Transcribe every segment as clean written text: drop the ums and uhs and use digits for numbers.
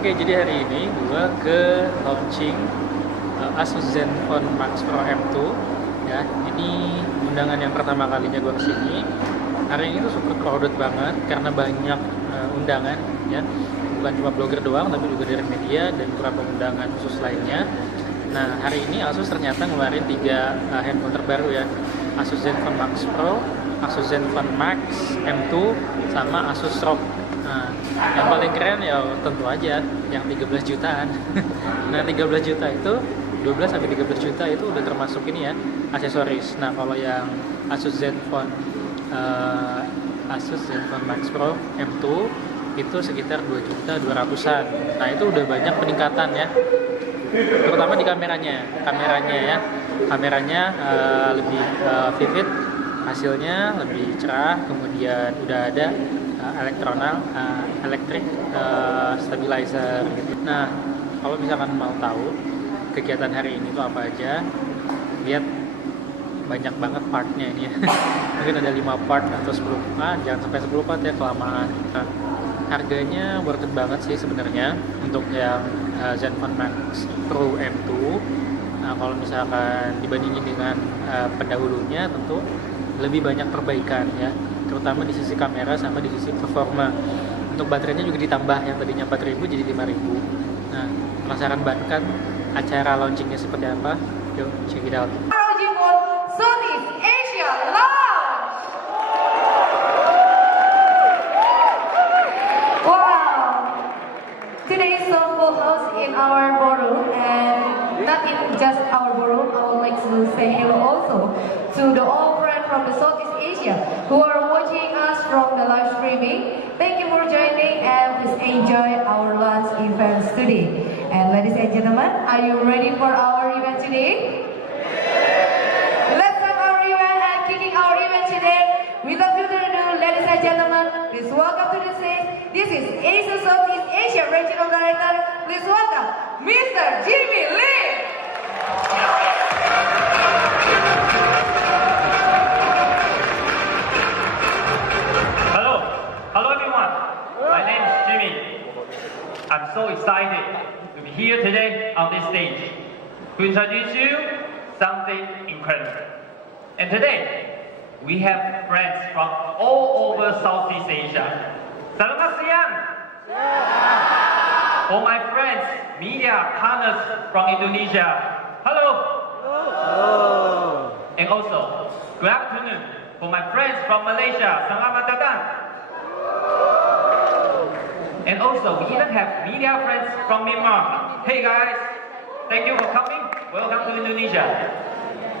Oke, jadi hari ini gue ke launching ASUS ZENFONE Max Pro M2 ya. Ini undangan yang pertama kalinya gue kesini. Hari ini tuh super crowded banget karena banyak undangan ya. Bukan cuma blogger doang, tapi juga dari media dan beberapa undangan khusus lainnya. Nah, hari ini ASUS ternyata ngeluarin 3 handphone terbaru ya. ASUS ZENFONE Max Pro, ASUS ZENFONE Max M2, sama ASUS ROG. Nah, yang paling keren ya tentu aja yang 13 jutaan. Nah, 13 juta itu 12 sampai 13 juta itu udah termasuk ini ya, aksesoris. Nah, kalau yang ASUS ZENFONE Max Pro M2 itu sekitar 2 juta 200-an. Nah, itu udah banyak peningkatan ya. Terutama di kameranya ya. Kameranya lebih vivid, hasilnya lebih cerah, kemudian udah ada electric stabilizer gitu. Nah, kalau misalkan mau tahu kegiatan hari ini tuh apa aja, lihat banyak banget partnya ini ya. Mungkin ada 5 part atau 10 part, jangan sampai 10 part ya, kelamaan. Nah, harganya worth it banget sih sebenarnya untuk yang ZENFONE Max Pro M2. Nah, kalau misalkan dibandingin dengan pendahulunya tentu lebih banyak perbaikan ya, terutama di sisi kamera sama di sisi performa. Untuk baterainya juga ditambah, yang tadinya 4000 jadi 5000. Nah, penasaran banget kan acara launchingnya seperti apa? Yuk, check it out. Southeast Asia launch. Wow! Today is so full house in our ballroom, and not in just our ballroom. I would like to say hello also to the all friends from the Southeast Asia who are watching us from the live streaming. Thank you for joining, and please enjoy our launch events today. And ladies and gentlemen, are you ready for our event today? Let's start our event and kicking our event today. Without further ado, ladies and gentlemen, please welcome to the stage. This is ASUS Southeast Asia Regional Director. Please welcome Mr. Jimmy Lee. Hello everyone. My name is Jimmy. I'm so excited to be here today on this stage to introduce you something incredible. And today we have friends from all over Southeast Asia. Selamat siang. For my friends, media partners from Indonesia. Hello. And also, good afternoon for my friends from Malaysia. Selamat datang. And also, we even have media friends from Myanmar. Hey guys, thank you for coming. Welcome to Indonesia.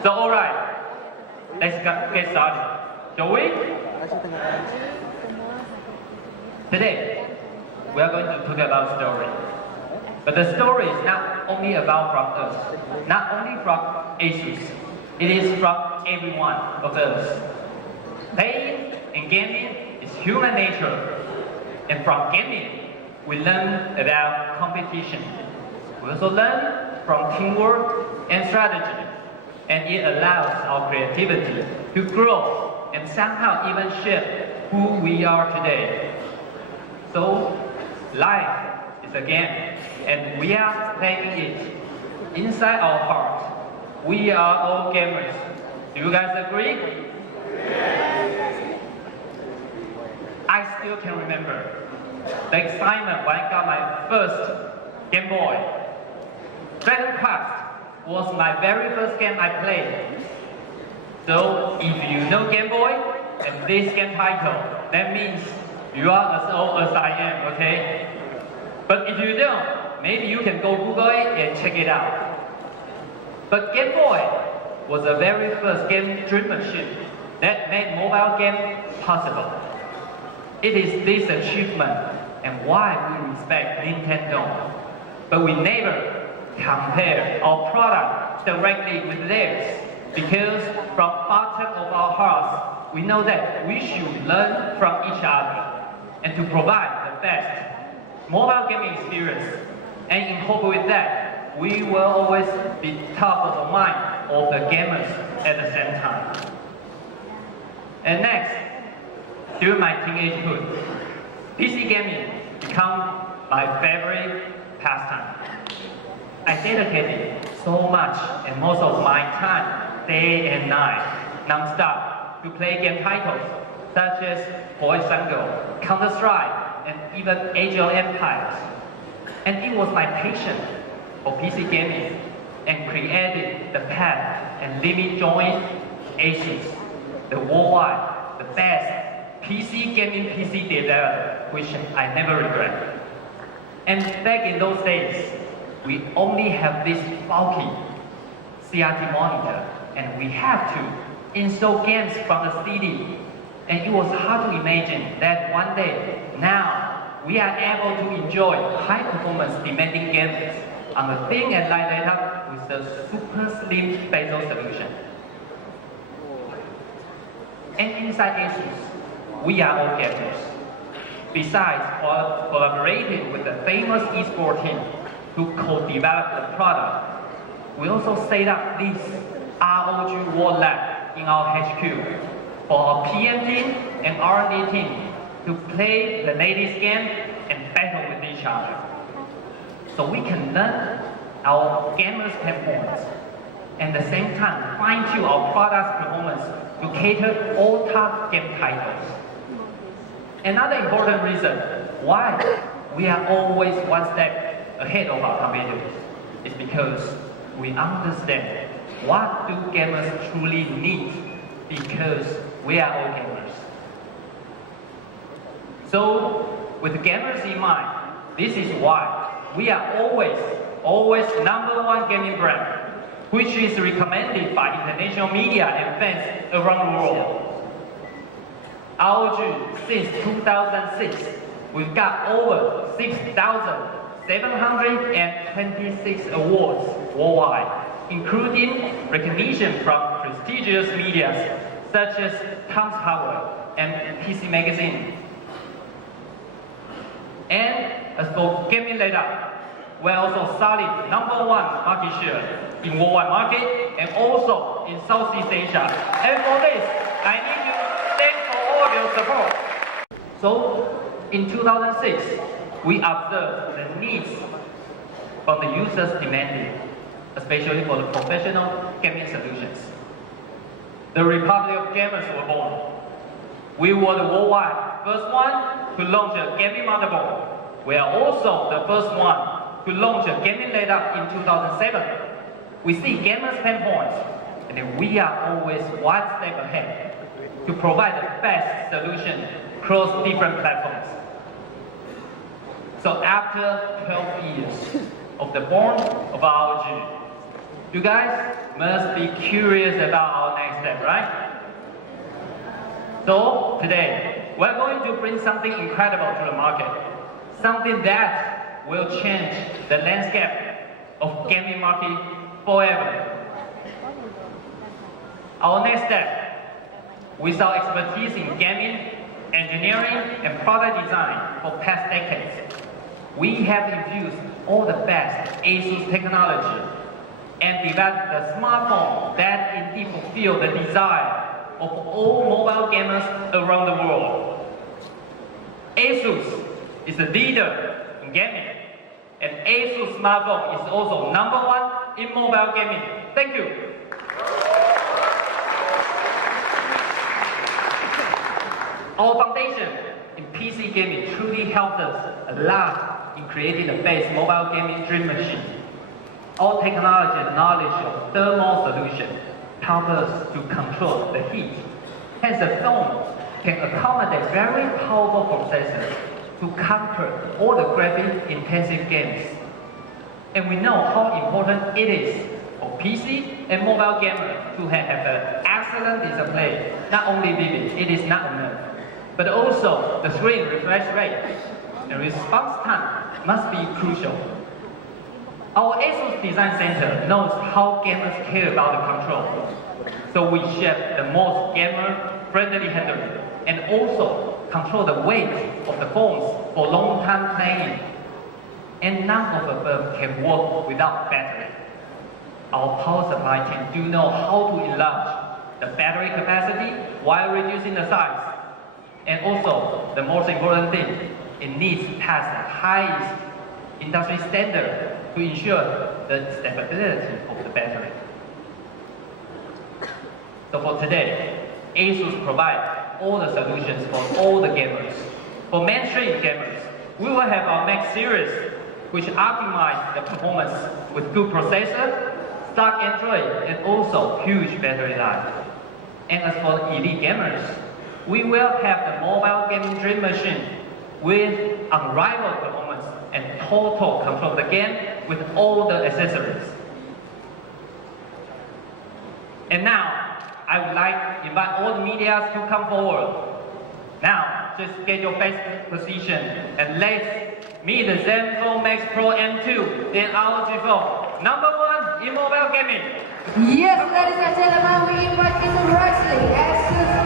So alright, let's get started, shall we? Today, we are going to talk about story. But the story is not only about from us, not only from ASUS. It is from every one of us. Playing and gaming is human nature. And from gaming, we learn about competition. We also learn from teamwork and strategy. And it allows our creativity to grow and somehow even shape who we are today. So, life is a game, and we are playing it. Inside our heart, we are all gamers. Do you guys agree? I still can remember the excitement when I got my first Game Boy. Dragon Quest was my very first game I played. So if you know Game Boy and this game title, that means you are as old as I am, okay? But if you don't, maybe you can go Google it and check it out. But Game Boy was the very first game dream machine that made mobile game possible. It is this achievement and why we respect Nintendo. But we never compare our product directly with theirs, because from bottom of our hearts, we know that we should learn from each other and to provide the best mobile gaming experience. And in hope with that, we will always be top of the mind of the gamers at the same time. And next, during my teenagehood, PC gaming become my favorite pastime. I dedicated so much and most of my time, day and night, non-stop, to play game titles such as Boy Sango, Counter-Strike, and even Age of Empires. And it was my passion for PC gaming and created the path and let me join ASUS, the worldwide, the best PC gaming PC developer, which I never regret. And back in those days, we only have this bulky CRT monitor, and we have to install games from the CD. And it was hard to imagine that one day, now, we are able to enjoy high-performance demanding games on a thin and light laptop with a super slim bezel solution. And inside ASUS, we are all gamers. Besides collaborating with the famous esports team to co-develop the product, we also set up this ROG World Lab in our HQ for our PM team and R&D team to play the latest game and battle with each other. So we can learn our gamers' pain points and at the same time fine-tune our product's performance to cater all top game titles. Another important reason why we are always one step ahead of our competitors is because we understand what do gamers truly need, because we are all gamers. So with gamers in mind, this is why we are always #1 gaming brand, which is recommended by international media and fans around the world. ROG, since 2006, we've got over 6,726 awards worldwide, including recognition from prestigious media such as Tom's Hardware and PC Magazine. And as for gaming layout, we're also solid #1 market share in worldwide market and also in Southeast Asia. And for this, I need to thank for all your support. So, in 2006, we observed the needs from the users demanding, especially for the professional gaming solutions. The Republic of Gamers were born. We were the worldwide first one to launch a gaming motherboard. We are also the first one to launch a gaming laptop in 2007. We see gamers' pain points, and we are always one step ahead to provide the best solution across different platforms. So after 12 years of the born of ROG, you guys must be curious about our next step, right? So today, we're going to bring something incredible to the market, something that will change the landscape of gaming market forever. Our next step, with our expertise in gaming, engineering, and product design for past decades, we have infused all the best ASUS technology and developed the smartphone that indeed fulfill the desire of all mobile gamers around the world. ASUS is the leader in gaming, and ASUS smartphone is also #1 in mobile gaming. Thank you. Our foundation in PC gaming truly helped us a lot in creating the best mobile gaming dream machine. Our technology and knowledge of thermal solution help us to control the heat. Hence, the phone can accommodate very powerful processors to conquer all the graphic-intensive games. And we know how important it is for PC and mobile gamers to have an excellent display. Not only vivid, it is not enough, but also the screen refresh rate and response time must be crucial. Our ASUS Design Center knows how gamers care about the control. So we shape the most gamer-friendly handling and also control the weight of the phones for long-term playing. And none of the above can work without battery. Our power supply team do know how to enlarge the battery capacity while reducing the size. And also, the most important thing, it needs to pass the highest industry standard to ensure the stability of the battery. So for today, ASUS provides all the solutions for all the gamers. For mainstream gamers, we will have our Max series, which optimize the performance with good processor, stock Android, and also huge battery life. And as for the elite gamers, we will have the mobile gaming dream machine with unrivaled performance and total control of the game with all the accessories. And now, I would like to invite all the media to come forward. Now, just get your best position and let's meet the ZenFone Max Pro M2, then our G4, #1 in mobile gaming. Yes, ladies and gentlemen, we invite Mr. Wrestling ASUS